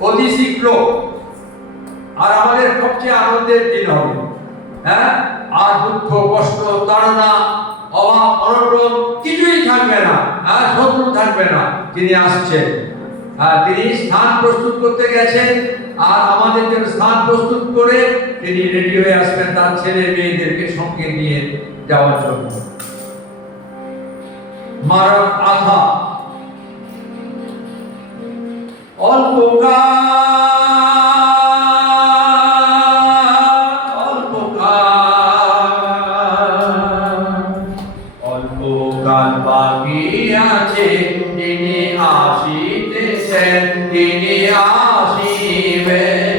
অতি শীঘ্র আর আমাদের সবচেয়ে আনন্দের দিন হবে। হ্যাঁ? আর দুঃখ, কষ্ট, তাড়না, অভাব, অনটন কিছুই থাকবে না। আর শত্রু থাকবে না। তিনি আসছেন। হ্যাঁ তিনি স্থান প্রস্তুত করতে গেছেন। আর আমাদের জন্য স্থান প্রস্তুত করে তিনি রেডি হয়ে আসবেন তার ছেলে মেয়েদেরকে সঙ্গে নিয়ে যাওয়ার জন্য। মারক আধা অল্পকাল অল্পকাল বাকি আছে তিনি আসিতেছেন তিনি আসিবেন।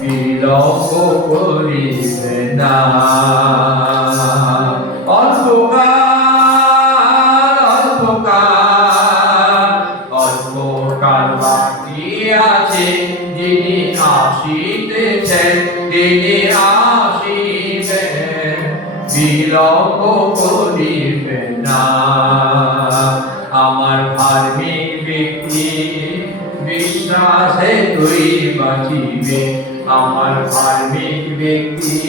বিলম্ব করিবে না। আছে যিনি আসিতেছেন তিনি বিলম্ব করিবে না। আমার ধার্মিক ব্যক্তি, বিশ্বাসে তুই বাঁচিবে। আমার ধার্মিক ব্যক্তি,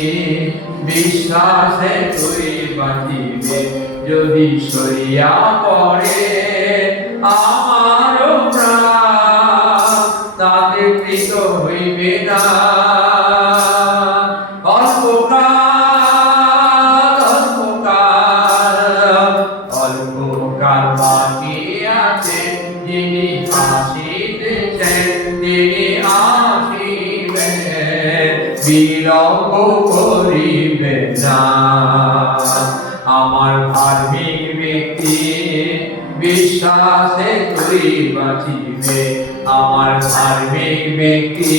বিশ্বাসে তুই বাঁচিবে। যদি সরিয়া পড়ে কৃত হইবে না। বিলম্ব করিবে না। আমার ধার্মিক ব্যক্তি বিশ্বাসে তুই বাঁচিবে। আমার ধার্মিক ব্যক্তি,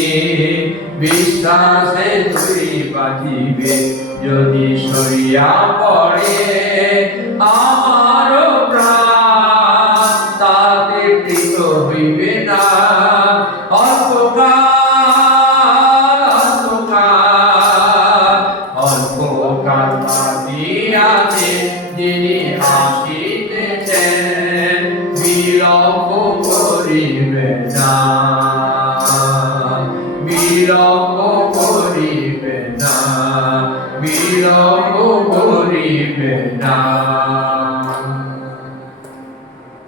বিশ্বাসে তুই যদি সরিয়া পড়ে আমার তাতে টিক হইবে না। অল্পকাল অল্পকাল Amen.